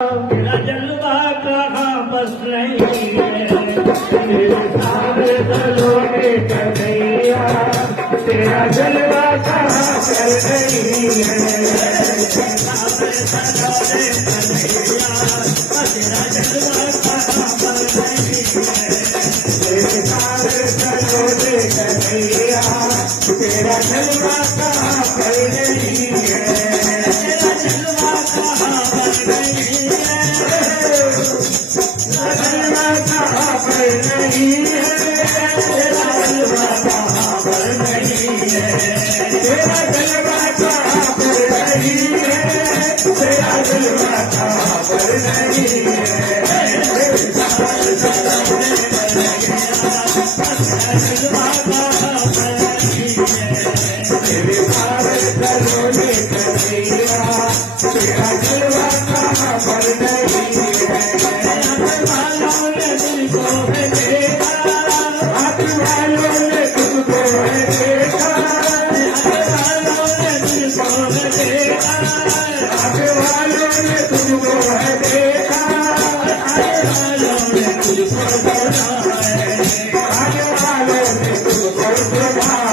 तेरा जलवा कहाँ बस नहीं है, मेरे सामने दलों में कन्हैया, तेरा जलवा कहाँ पर नहीं है, सामने दलों में कन्हैया, तेरा जलवा कहाँ पर नहीं है, मेरे सामने दलों में कन्हैया, तेरा जलवा कहाँ पर नहीं है, तेरा जलवा कहाँ पर नहीं है, नहीं है, तेरा जलवा कहाँ पर नहीं है, तेरा जलवा कहाँ पर नहीं है, तेरा जलवा कहाँ पर नहीं है, तेरे सारे जलवा कहाँ पर नहीं है, तेरे सारे जलवे कन्हैया, तेरा जलवा कहाँ पर नहीं है, तुझको